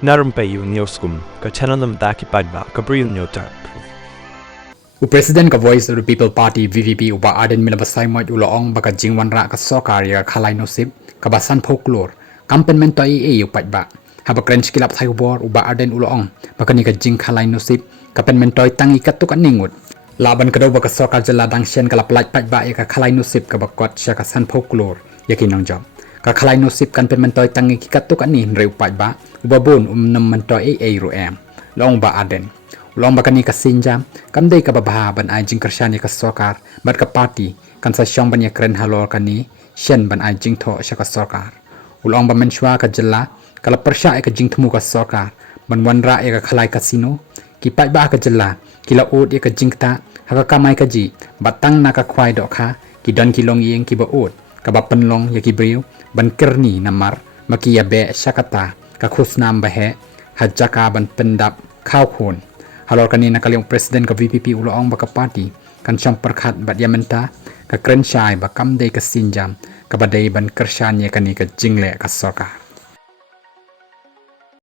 Na Rympei U ka channel nabynta ki Paidbah ka Bri U Hynñiewtrep. President ka Voice of the People Party VVP uba aden milabasay mo uloong baka Jingmyntoi ka sokar ya Khalai Nusip ka basan Klur Jingmyntoi Eiei Paidbah haba krench kilap thay ubor uba aden uloong baka ni ka Jing Khalai Nusip ka Jingmyntoi tangi katuk ningut laban kadaw baka sokar Jylla dangsyen ka laplat Paidbah ya ka Khalai Nusip ka bakot siya ka san Klur yakin job ka Khalai Nusip kan Jingmyntoi tangi katuk ni reu Paidbah ubabun Jingmyntoi Eiei ruem long ba aden Ulong bakani ka sinjam, kamday ka babaha ban ay Kyrshan ka sokar, bat ka party, kan sa siyang ban kren halor kani, shen ban ay Jingto siya ka sokar. Ulong ba menswa ka Jylla, kala Pyrshah ka Jingtumu ka sokar, ban wanra ka Khalai kasino, ki Paidbah ka Jylla, kila ud ka Jingta, haka kamay ka ji, batang Naka kway do ka, ki don kilong yeng ki ba ud, ka ba penlong ki Bri U, ban kirni namar, makiyabe siya kata, ka khusnam bahe, hajaka ban pendap, khawkhun. Halor kanina kaliang presiden ka VPP uloong baka party kan siyang perkhat bat yamenta ka krenshay ba kamday ka sinjam ka baday ban Kyrshan kani ka jingle ka soka.